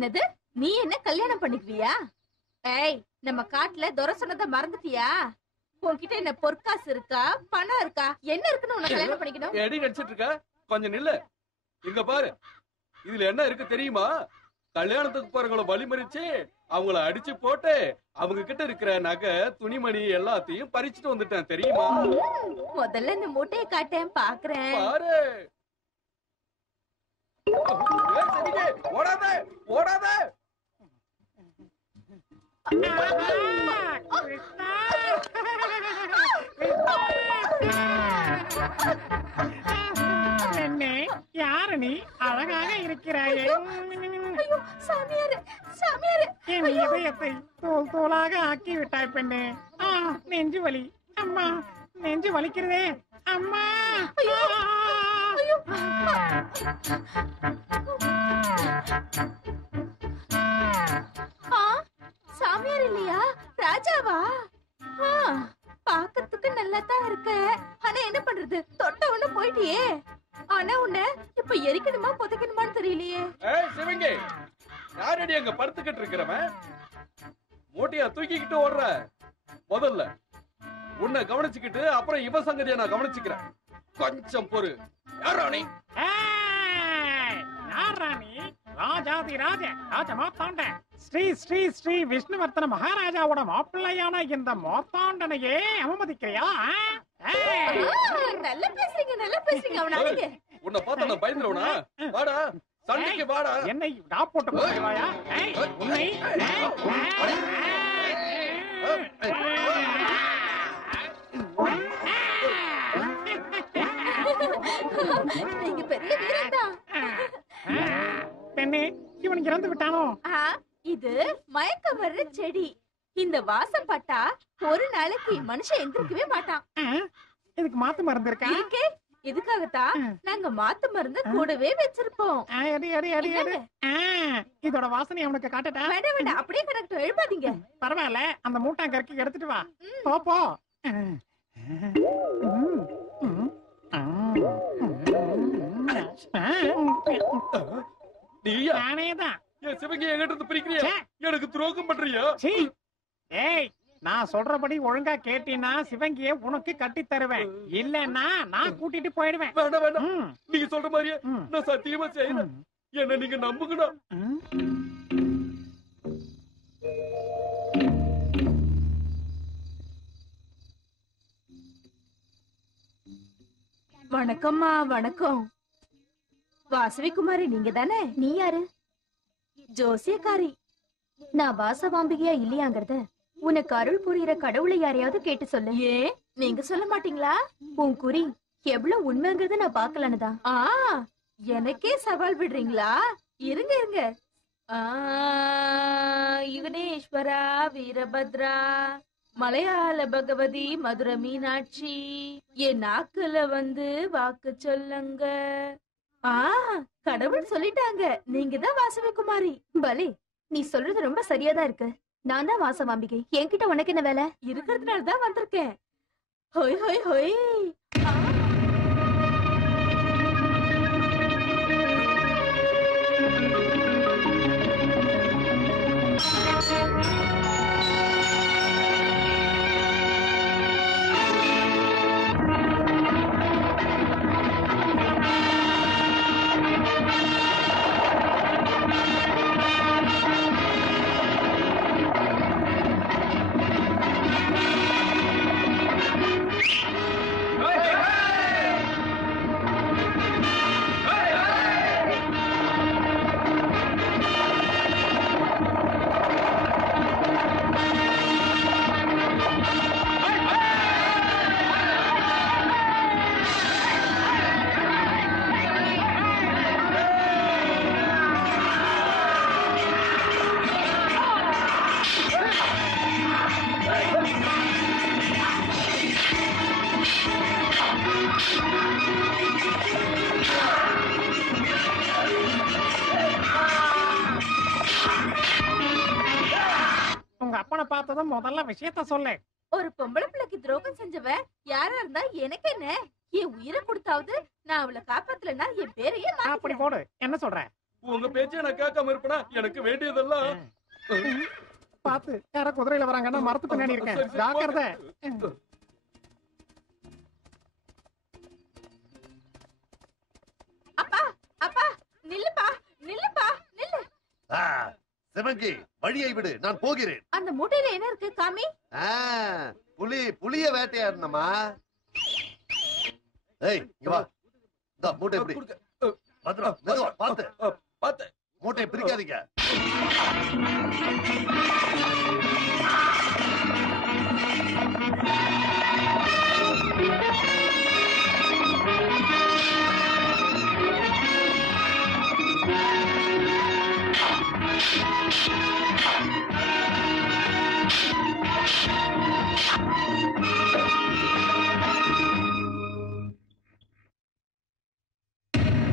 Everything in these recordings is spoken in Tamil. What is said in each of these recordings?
என்னது? நீ என்ன கல்யாணம் பண்ணிக்குவியா? ஏய், நம்ம காட்டுல துரை சொன்னதை மறந்துட்டியா? உன்கிட்ட என்ன பொற்காசு இருக்கா, பணம் இருக்கா, என்ன இருக்குன்னு உன்னை கல்யாணம் பண்ணிக்கணும்? எடி நடிச்சிட்டு இருக்க, கொஞ்சம் நில்லு. இங்க பாரு, இதுல என்ன இருக்கு தெரியுமா? கல்யாணத்துக்கு போறவங்களை வழிமறிச்சு அவங்கள அடிச்சு போட்டு அவங்க கிட்ட இருக்கிற நகை துணிமணி எல்லாத்தையும் பறிச்சுட்டு வந்துட்டேன் தெரியுமா? முதல்ல இந்த மூட்டையை காட்டேன், பாக்குறேன். பாரு. ஓடாத ஓடாத. யாரு நீ? அழகாக இருக்கிறாயே. சாமியாரு, சாமியாரு, என் இதயத்தை தோல் தோலாக ஆக்கி விட்டாய் பெண்ணே. நெஞ்சு வலி. அம்மா, நெஞ்சு வலிக்கிறதே அம்மா. சாமியார் இல்லையா? ராஜாவா? பாக்கிறதுக்கு நல்லா தான் இருக்க. ஆனா என்ன பண்றது, தொட்ட ஒண்ணு போயிட்டியே. ஆனா உன்ன இப்ப எரிக்கணுமா புதைக்கணுமான்னு தெரியலையே. சிவங்கி, யாரடி அங்க படுத்துக்கிட்டு இருக்கிறவன்? மூட்டையா தூக்கிக்கிட்டு ஓடுற? முதல்ல உன்னை கவனிச்சுக்கிட்டு அப்புறம் இவ சங்கதியை நான் கவனிச்சுக்கிறேன். கொஞ்சம் பொறு. யாரா நீ? ராஜாதி ராஜ ராஜ மாத்தாண்ட ஸ்ரீ ஸ்ரீ ஸ்ரீ விஷ்ணுவர்த்தன மகாராஜாவோட மாப்பிள்ளையான இந்த மாத்தாண்டனையே அவமதிக்கிறியா? நல்லா பேசுறீங்க, நல்லா பேசுறீங்க. அவனால உன்னை பார்த்தா நான் பயந்துருவனா? வாடா, சண்டைக்கு வாடா. என்னை டாப் போட்டு போடுவாயா? உன்னை நீங்க பெரிய வீரன்தான். பெண்ணே, இவன் இறந்து விட்டானோ? இது மயக்க வர்ற செடி. இந்த வாசம் பட்டா ஒரு நாளைக்கு மனுஷன் எந்திரிக்கவே மாட்டான். இதுக்கு மாத்து மருந்து இருக்கா? இருக்கே. இதுக்காகத்தான் நாங்க மாத்து மருந்து கூடவே வச்சிருப்போம். இதோட வாசனை அவனுக்கு காட்டட்டா? வேண்டாம் வேண்டாம், அப்படியே கரெக்ட். எழுப்பாதீங்க. பரவாயில்ல, அந்த மூட்டை கறக்கி எடுத்துட்டு வா. போ. நானேதான். சிவங்கி என்கிட்ட இருந்து பிரிக்கிறியா? எனக்கு துரோகம் பண்றியா? ஏய், நான் சொல்றபடி ஒழுங்கா கேட்டீன்னா சிவங்கிய உனக்கு கட்டி தருவேன். இல்லன்னா நான் கூட்டிட்டு போயிடுவேன். வேண்டாம் வேண்டாம், நீங்க சொல்ற மாதிரியே நான் சத்தியமா செய்யறேன். என்ன நீங்க நம்புங்கடா. வணக்கம்மா. வணக்கம். வாசவி குமாரி நீங்க தானே? நீ யாரு? ஜோசியக்காரி. நான் வாசவாம்பிகையா இல்லையாங்கிறத உனக்கு அருள் புரியுற கடவுளை யாரையாவது கேட்டு சொல்லு. ஏன் நீங்க சொல்ல மாட்டீங்களா? உன் குறி எவ்வளவு உண்மைங்கிறத நான் பாக்கலான்னுதான். எனக்கே சவால் விடுறீங்களா? இருங்க இருங்க. யுவனேஸ்வரா, வீரபத்ரா, மலையாள பகவதி, மதுர மீனாட்சி, என் நாக்குல வந்து வாக்கு சொல்லுங்க. கடவுள் சொல்லிட்டாங்க, நீங்க தான் வாசவி குமாரி. பலே, நீ சொல்றது ரொம்ப சரியாதான் இருக்கு. நான் தான் வாசவாம்பிகை. என்கிட்ட உனக்கு என்ன வேலை? இருக்கிறதுனால தான் வந்திருக்கேன். ஹொய் ஹொய் ஹொய். பார்த்ததும் முதல்ல விஷயத்த சொல்லு. ஒரு பொம்பளை பிள்ளைக்கு துரோகம் செஞ்சவ யாரா இருந்தா எனக்கு என்ன? என் உயிரை கொடுத்தாவது நான் அவளை காப்பாத்தலன்னா என் பேரையே அப்படி போடு. என்ன சொல்ற? உங்க பேச்சை நான் கேட்காம இருப்பேனா? எனக்கு வேண்டியதெல்லாம் பாத்து யார குதிரையில வராங்கன்னா மரத்து பின்னாடி இருக்கேன், சரி, சரி, ஜாக்கிரதை. அப்பா அப்பா நில்லுப்பா நில்லுப்பா நில்லு. சிவங்கி, வழியை விடு, நான் போகிறேன். அந்த மூட்டையில என்ன இருக்கு காமி? புலிய வேட்டையாடணுமா? ஏய், இங்க வா. இந்த மூட்டை எப்படி? பத்திரம், மெதுவா, பாத்து பாத்து. மூட்டையை பிரிக்காதீங்க.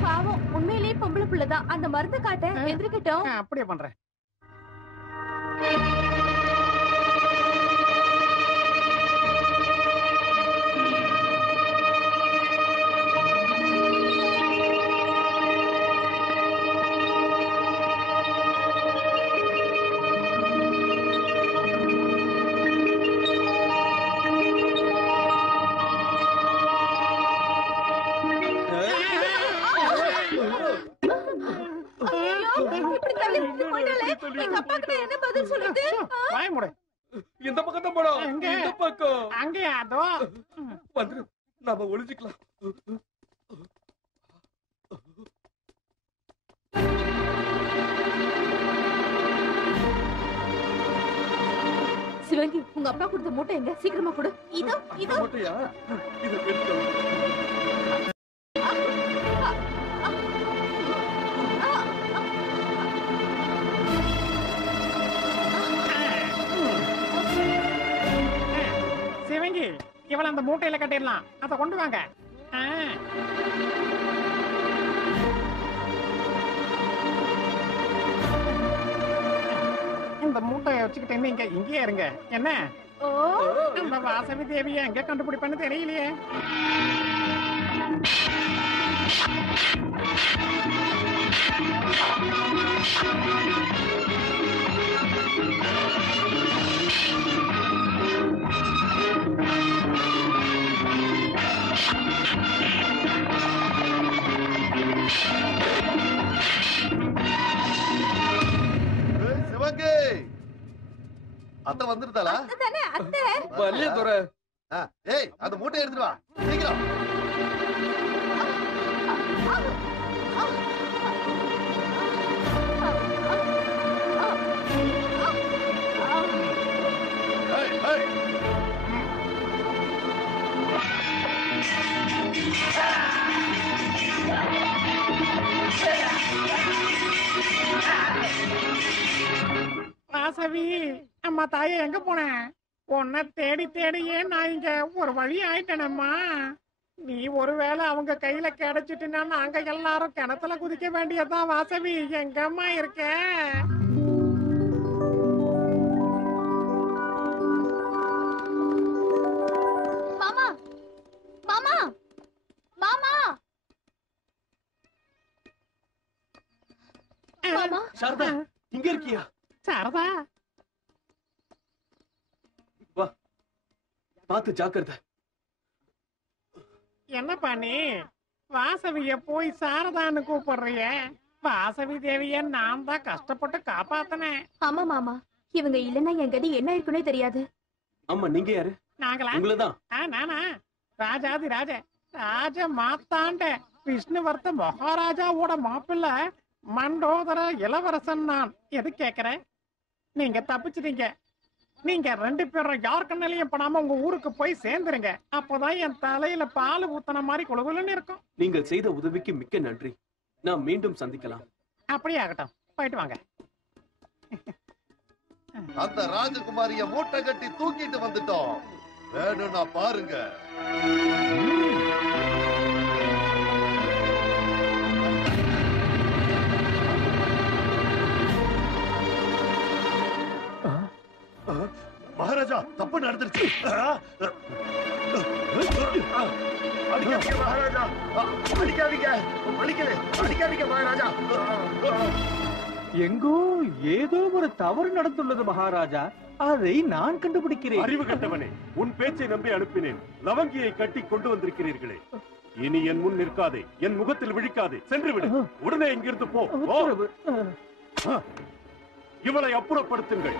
பாவம் உண்மையிலேயே பொம்பளை புள்ளதான். அந்த மருந்து காட்ட எதிர்க்கிட்டோம். அப்படியே பண்றேன். இப்படி தள்ளி விட்டு போயிட்டாலே எங்க அப்பாக்கு நான் என்ன பதில் சொல்றது? வாய் மூடு. இந்த பக்கம் தான் போடும். எங்க? இந்த பக்கம் அங்கேயா? அதோ வந்துரு, நாம ஒளிஞ்சுக்கலாம். சிவங்கி, உங்க அப்பா கொடுத்த மூட்டை எங்க? சீக்கிரமா கொடு. இதோ இதோ. மூட்டையா? இதை எடுத்து சிவங்கி, இவள அந்த மூட்டையில கட்டிடலாம். அத கொண்டு வாங்க. இந்த மூட்டையை வச்சுக்கிட்டு நீங்க இங்கேயே இருங்க. என்ன ஓ, அந்த வாசவி தேவியை எங்க கண்டுபிடிப்பேன்னு தெரியலையே. சிவங்கி, அத்தை வந்துருந்தாளா? அதானே அத்தை. வலிய துறை. ஏய், அந்த மூட்டையை எடுத்துட்டு வா சீக்கிரம். ஏய், ஏய். வாசவி, அம்மா தாயே எங்க போனேன்? உன்னை தேடி தேடியே நான் இங்க ஒரு வழி ஆயிட்டேனம்மா. நீ ஒருவேளை அவங்க கையில கிடைச்சிட்டுனா நாங்க எல்லாரும் கிணத்துல குதிக்க வேண்டியதுதான். வாசவி, எங்கம்மா இருக்க? மாமா மாமா மாமா மாமா. சாரதா, இங்க இருக்கியா? சாரதா, வா, பாத்து ஜாக்கிரதை. என்னப்பா நீ வாசவிய போய் சாரதான்னு கூப்பிடுறிய? வாசவி தேவிய நான் தான் கஷ்டப்பட்டு காப்பாத்தினேன். ஆமா மாமா, இவங்க இல்லன்னா என் கதி என்ன இருக்குன்னே தெரியாது. ஆமா, நீங்க யாரு? நாங்களா? உங்களதான். நானா? ராஜாதி ராஜ ராஜ மாத்தாண்ட விஷ்ணுவர்த்த மகாராஜாவோட மாப்பிள்ள மண்டோதர இளவரசன் நான். எது கேக்குற? நீங்க தப்பிச்சிட்டீங்க. நீங்க 2 பேரும் யார் கண்ணிலையும் படாம உங்க ஊருக்கு போய் சேர்ந்துருங்க. அப்பதான் என் தலையில பால் ஊத்தன மாதிரி குழுகுலுன்னு இருக்கும். நீங்கள் செய்த உதவிக்கு மிக்க நன்றி. நாம் மீண்டும் சந்திக்கலாம். அப்படியே ஆகட்டும், போயிட்டு வாங்க. அந்த ராஜகுமாரிய மூட்டை கட்டி தூக்கிட்டு வந்துட்டோம். வேணும்னா பாருங்க. மகாராஜா, தப்பு நடந்துருச்சு. அடிக்காதீங்க மகாராஜா, அடிக்காதீங்க, அடிக்காதீங்க மகாராஜா. எங்கோ ஏதோ ஒரு தவறு நடந்துள்ளது மகாராஜா, அதை நான் கண்டுபிடிக்கிறேன். அறிவு கட்டவனே, உன் பேச்சை நம்பி அனுப்பினேன். லவங்கியை கட்டி கொண்டு வந்திருக்கிறீர்களே, இனி என் முன் நிற்காதே, என் முகத்தில் விழிக்காதே, சென்று விடு. உடனே இங்கிருந்து போ. இவளை அப்புறப்படுத்துங்கள்.